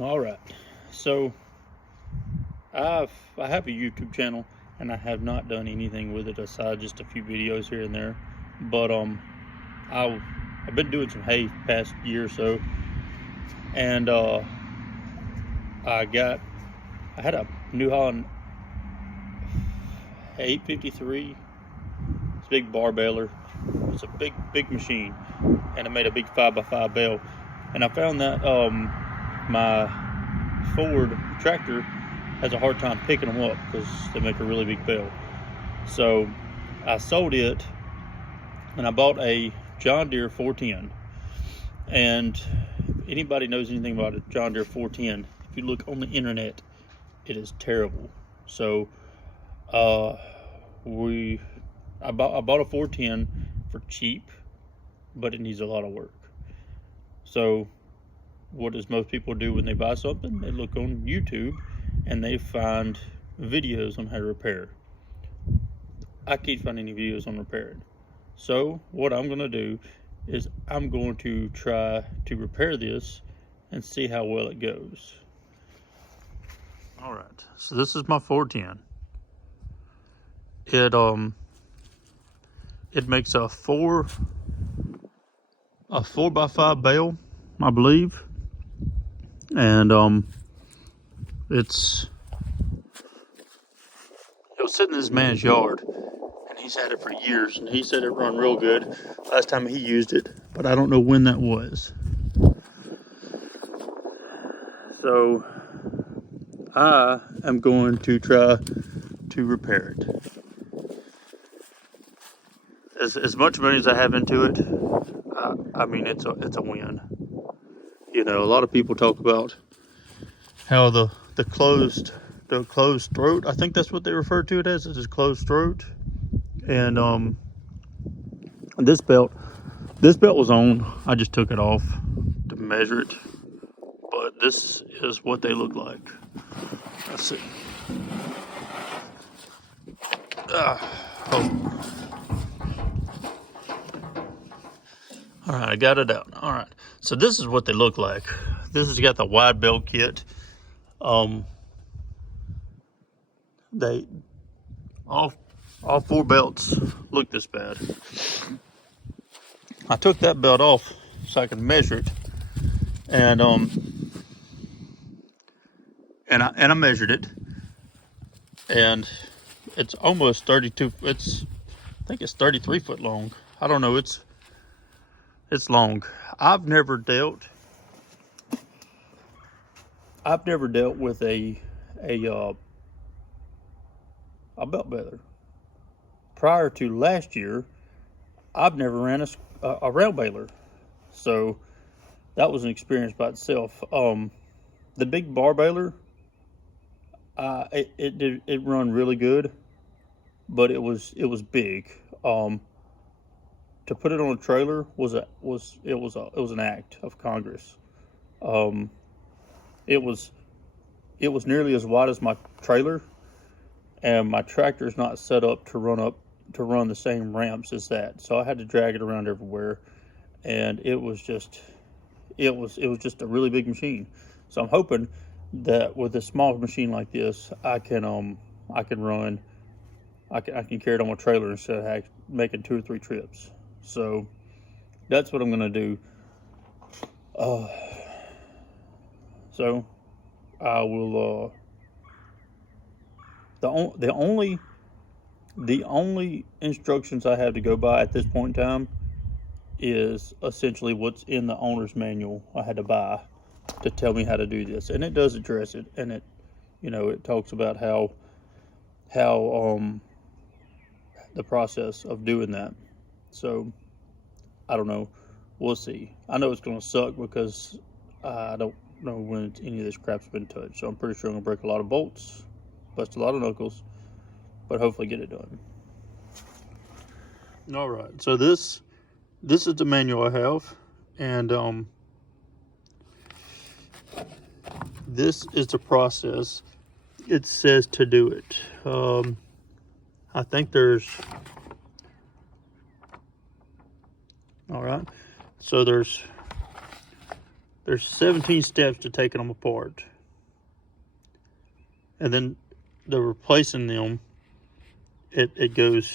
All right, so I have a YouTube channel, and I have not done anything with it aside just a few videos here and there. But I've been doing some hay past year or so, and I had a New Holland 853. It's a big bar baler. It's a big machine, and it made a big 5x5 bale. And I found that my Ford tractor has a hard time picking them up because they make a really big bale. So I sold it, and I bought a John Deere 410. And if anybody knows anything about a John Deere 410, if you look on the internet, it is terrible. So I bought a 410 for cheap, but it needs a lot of work. So what does most people do when they buy something? They look on YouTube and they find videos on how to repair. I can't find any videos on repairing. So what I'm going to do is I'm going to try to repair this and see how well it goes. All right, so this is my 410. It makes a 4x5 bale, I believe, and it was sitting in this man's yard, and he's had it for years, and he said it run real good last time he used it, but I don't know when that was. So I am going to try to repair it. As much money as I have into it, I mean it's a win. You know, a lot of people talk about how the closed throat, I think that's what they refer to it as, is closed throat. And this belt was on. I just took it off to measure it, but this is what they look like. Let's see. Oh. All right, I got it out. All right, so this is what they look like. This has got the wide belt kit. They all four belts look this bad. I took that belt off so I could measure it, and I measured it, and it's almost 32. I think it's 33 foot long. I don't know. It's long. I've never dealt with a belt baler. Prior to last year, I've never ran a round baler, so that was an experience by itself. The big bar baler, it run really good, but it was big. To put it on a trailer was an act of Congress. It was nearly as wide as my trailer, and my tractor is not set up to run the same ramps as that. So I had to drag it around everywhere, and it was just a really big machine. So I'm hoping that with a small machine like this, I can carry it on my trailer instead of making 2 or 3 trips. So that's what I'm gonna do. So I will. The only instructions I have to go by at this point in time is essentially what's in the owner's manual I had to buy to tell me how to do this, and it does address it, and it talks about how the process of doing that. So I don't know, we'll see. I know it's gonna suck because I don't know when any of this crap's been touched, so I'm pretty sure I'm gonna break a lot of bolts, bust a lot of knuckles, but hopefully get it done. All right, so this is the manual I have, and this is the process it says to do it. I think there's, all right, so there's there's 17 steps to taking them apart. And then the replacing them, it goes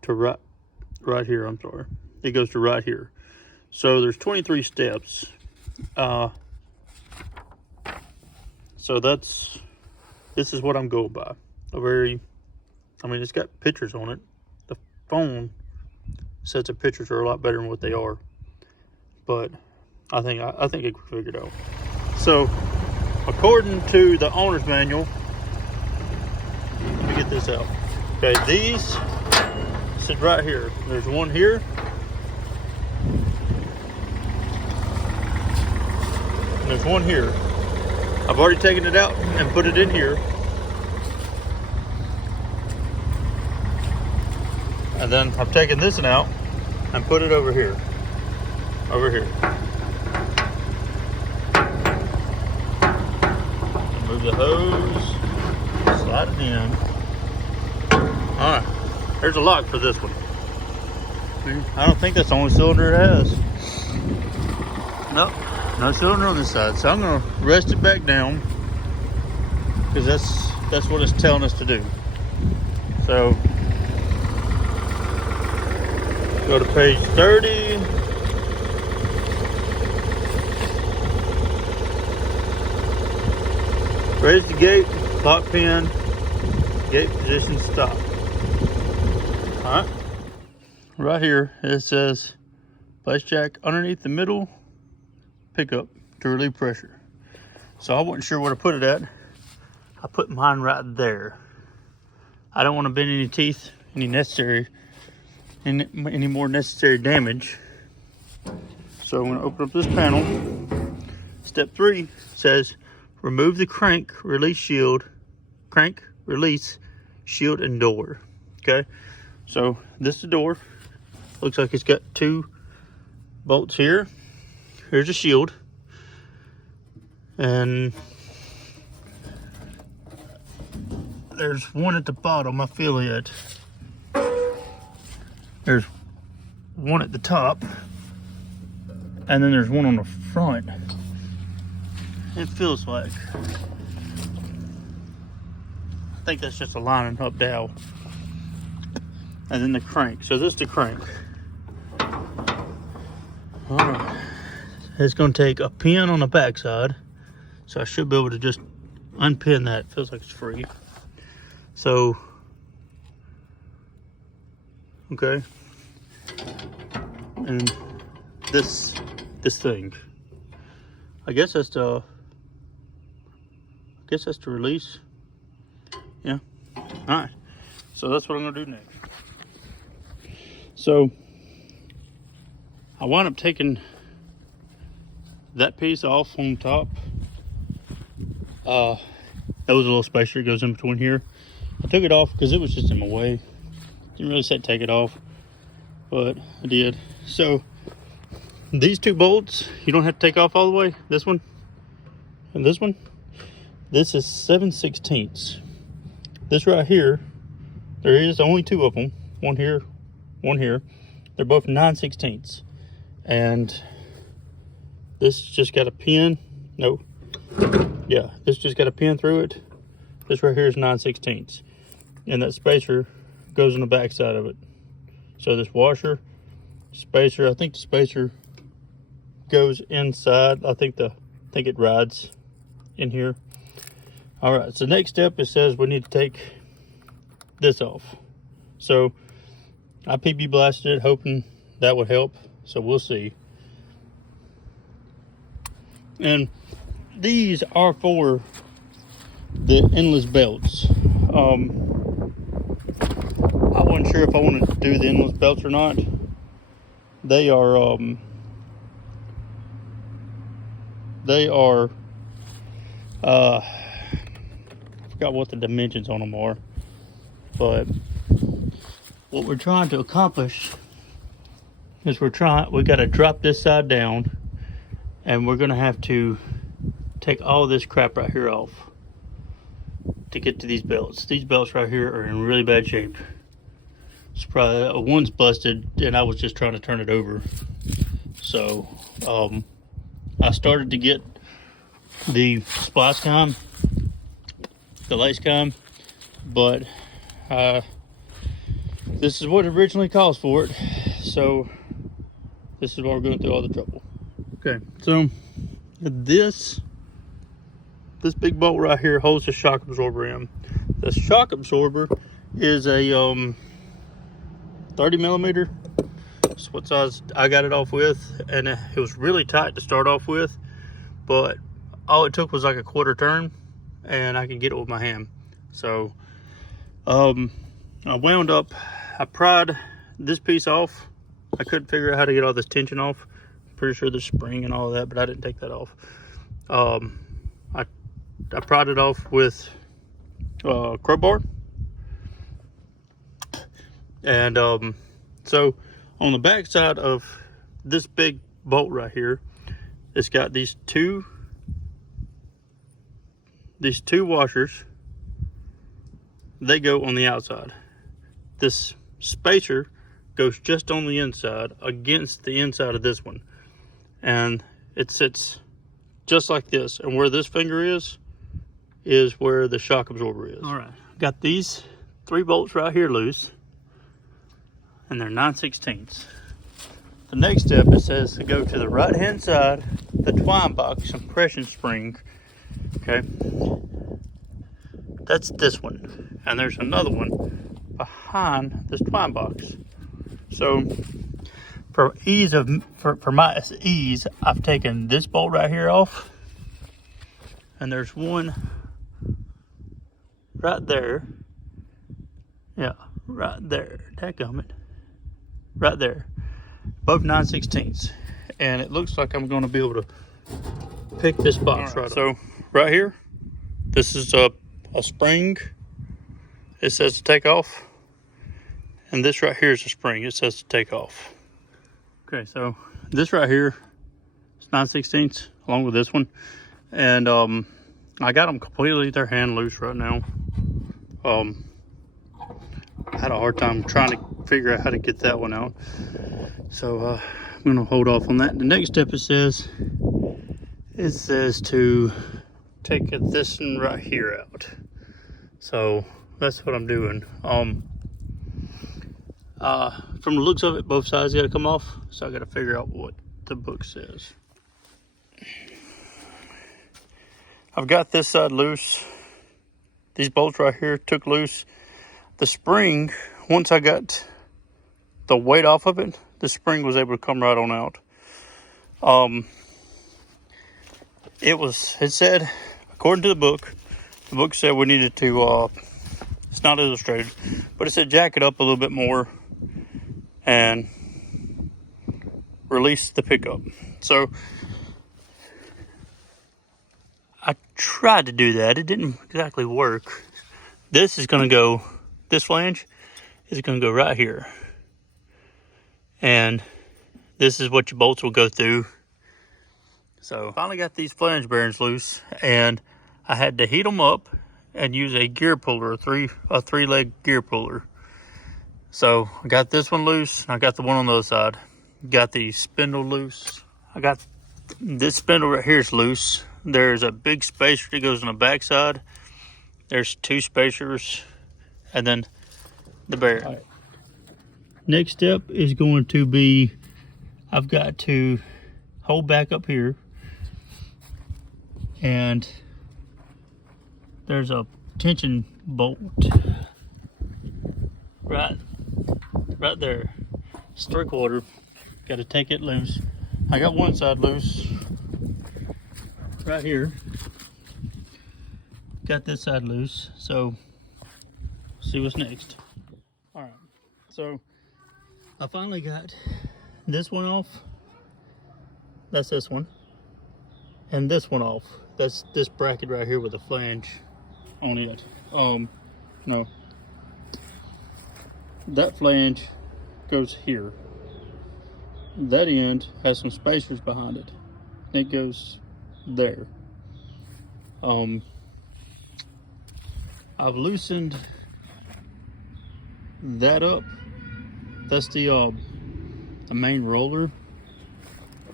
to right here, I'm sorry. It goes to right here. So there's 23 steps. So this is what I'm going by. It's got pictures on it. The phone sets of pictures are a lot better than what they are. But I think I can figure it out. So according to the owner's manual, let me get this out. Okay, these sit right here. There's one here. And there's one here. I've already taken it out and put it in here. And then I've taken this one out and put it over here. Over here. Move the hose. Slide it in. Alright. There's a lock for this one. I don't think that's the only cylinder it has. Nope. No cylinder on this side. So I'm going to rest it back down. Because that's what it's telling us to do. So go to page 30. Raise the gate, lock pin, gate position, stop. Alright. Right here it says place jack underneath the middle pickup to relieve pressure. So I wasn't sure where to put it at. I put mine right there. I don't want to bend any teeth, any more necessary damage. So I'm going to open up this panel. Step 3 says remove the crank release shield and door. Okay, so this is the door. Looks like it's got 2 bolts here. Here's a shield, and there's one at the bottom. I feel it. There's one at the top, and then there's one on the front. It feels like. I think that's just a lining up dowel. And then the crank. So this is the crank. Alright. It's going to take a pin on the backside. So I should be able to just unpin that. It feels like it's free. So, okay. And this thing. I guess that's the release. Yeah. Alright. So that's what I'm gonna do next. So I wound up taking that piece off on top. That was a little spacer that goes in between here. I took it off because it was just in my way. Didn't really say take it off, but I did. So these 2 bolts, you don't have to take off all the way. This one and this one. This is 7/16. This right here, there is only 2 of them. One here, one here. They're both 9/16. And this just got a pin. No. Yeah, this just got a pin through it. This right here is 9/16. And that spacer goes in the back side of it. So this washer, spacer, I think the spacer goes inside. I think it rides in here. All right, so next step, it says we need to take this off. So I PB blasted it, hoping that would help. So we'll see. And these are for the endless belts. I wasn't sure if I wanted to do the endless belts or not. They are I forgot what the dimensions on them are, but what we're trying to accomplish is we got to drop this side down, and we're going to have to take all this crap right here off to get to these belts. These belts right here are in really bad shape. It's probably one's busted, and I was just trying to turn it over. So I started to get the splice com, the lace com, but this is what originally calls for it, so this is why we're going through all the trouble. Okay, so this big bolt right here holds the shock absorber in. The shock absorber is a 30 millimeter. That's what size I got it off with, and it was really tight to start off with, but all it took was like a quarter turn and I could get it with my hand. So I pried this piece off. I couldn't figure out how to get all this tension off. Pretty sure there's spring and all that, but I didn't take that off. I pried it off with crowbar, and so on the back side of this big bolt right here, it's got these two washers. They go on the outside. This spacer goes just on the inside against the inside of this one, and it sits just like this, and where this finger is where the shock absorber is. All right, got these 3 bolts right here loose, and they're 9/16. The next step, it says to go to the right hand side, the twine box compression spring. Okay, that's this one, and there's another one behind this twine box. So for my ease, I've taken this bolt right here off, and there's one right there. Yeah, right there. Dadgummit. Right there. Both 9/16. And it looks like I'm going to be able to pick this box right up. So right here, this is a spring. It says to take off. And this right here is a spring. It says to take off. Okay, so this right here is 9/16 along with this one. And I got them completely their hand loose right now. I had a hard time trying to figure out how to get that one out. So I'm gonna hold off on that. The next step, it says to take this one right here out. So that's what I'm doing. From the looks of it, both sides gotta come off. So I gotta figure out what the book says. I've got this side loose. These bolts right here took loose. The spring, once I got the weight off of it, the spring was able to come right on out. It said, according to the book said we needed to, it's not illustrated, but it said jack it up a little bit more and release the pickup. So I tried to do that. It didn't exactly work. This flange is going to go right here. And this is what your bolts will go through. So finally got these flange bearings loose, and I had to heat them up and use a gear puller, a three-leg gear puller. So I got this one loose. I got the one on the other side. Got the spindle loose. I got this spindle right here is loose. There's a big spacer that goes on the back side. There's 2 spacers, and then the bearing. Right. Next step is going to be, I've got to hold back up here, and there's a tension bolt right there. It's 3/4. Got to take it loose. I got one side loose right here. Got this side loose, so see what's next. All right, so I finally got this one off. That's this one. And this one off. That's this bracket right here with a flange on it. No. That flange goes here. That end has some spacers behind it. It goes there. I've loosened that up. That's the main roller.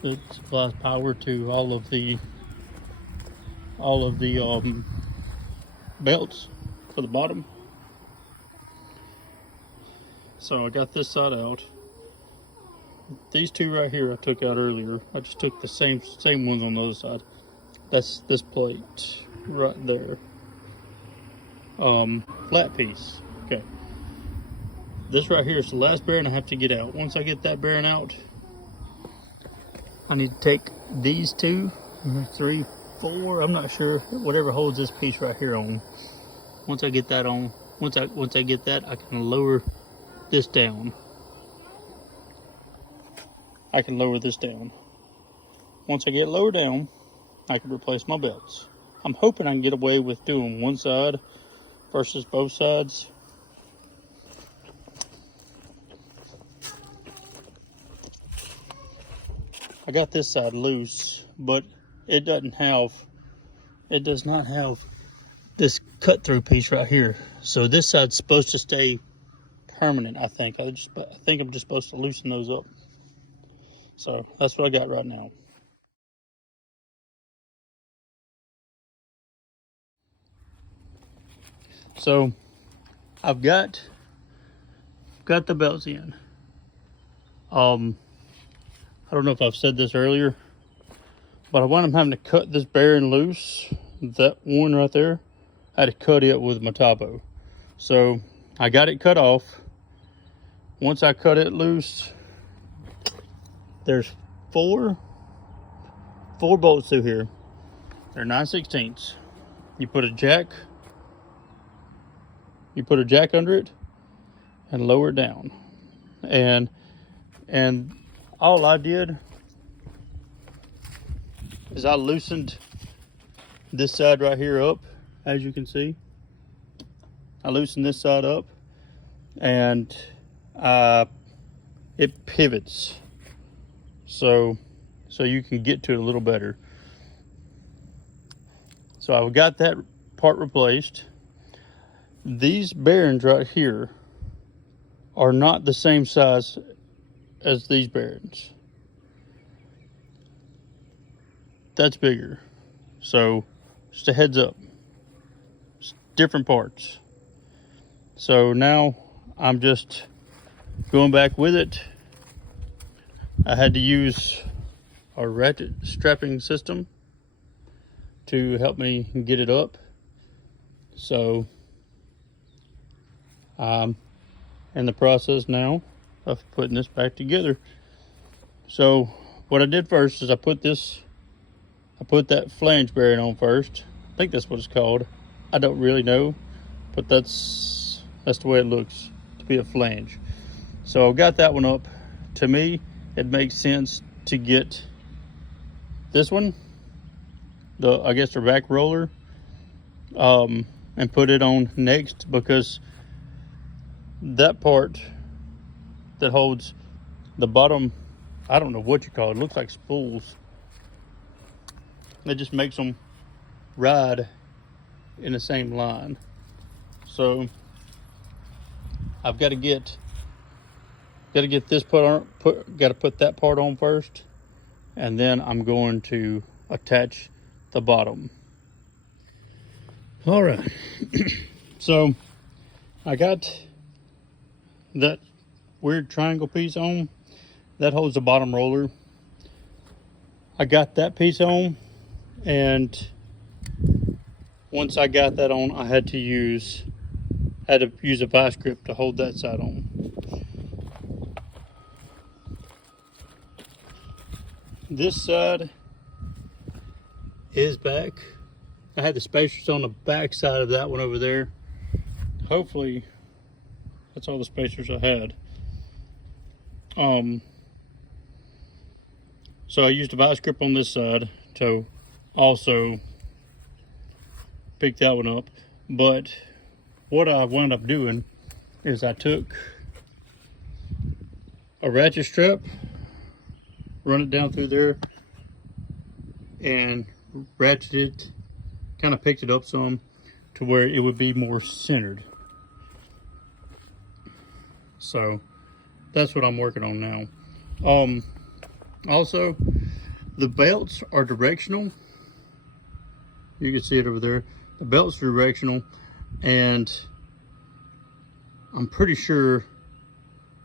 It supplies power to all of the belts for the bottom. So I got this side out. These two right here I took out earlier. I just took the same ones on the other side. That's this plate right there. Flat piece. Okay. This right here is the last bearing I have to get out. Once I get that bearing out, I need to take these two, 3, 4, I'm not sure, whatever holds this piece right here on. Once I get that on, once I get that, I can lower this down. I can lower this down. Once I get lower down, I can replace my belts. I'm hoping I can get away with doing one side versus both sides. I got this side loose, but it does not have this cut through piece right here. So this side's supposed to stay permanent, I think. I think I'm just supposed to loosen those up. So that's what I got right now. So I've got the belts in. I don't know if I've said this earlier, but I wound up having to cut this bearing loose. That one right there, I had to cut it with my topo. So I got it cut off. Once I cut it loose, there's four bolts through here. They're 9/16. You put a jack under it and lower it down. And all I did is I loosened this side right here up, as you can see. I loosened this side up, and it pivots, so you can get to it a little better. So I've got that part replaced. These bearings right here are not the same size as these bearings. That's bigger. So just a heads up, it's different parts. So now I'm just going back with it. I had to use a ratchet strapping system to help me get it up. So I'm in the process now of putting this back together. So what I did first is I put that flange bearing on first. I think that's what it's called. I don't really know, but that's the way it looks, to be a flange. So I've got that one up. To me, it makes sense to get this one, I guess the back roller, and put it on next, because that part that holds the bottom, I don't know what you call it, looks like spools. It just makes them ride in the same line. So I've got to get this got to put that part on first, and then I'm going to attach the bottom. All right. So I got that weird triangle piece on that holds the bottom roller. I got that piece on, and once I got that on, I had to use a vice grip to hold that side on. This side is back. I had the spacers on the back side of that one over there. Hopefully that's all the spacers I had. So I used a vice grip on this side to also pick that one up. But what I wound up doing is I took a ratchet strap, run it down through there, and ratcheted it, kind of picked it up some to where it would be more centered. So that's what I'm working on now. Also, The belts are directional. You can see it over there. The belts are directional, and I'm pretty sure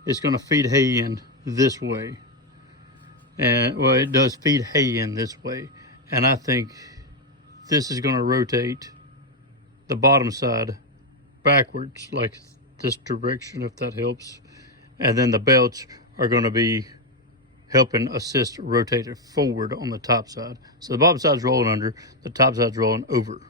it's going to feed hay in this way. And well, it does feed hay in this way. And I think this is going to rotate the bottom side backwards, like this direction, if that helps. And then the belts are going to be helping assist rotate it forward on the top side. So the bottom side's rolling under, the top side's rolling over.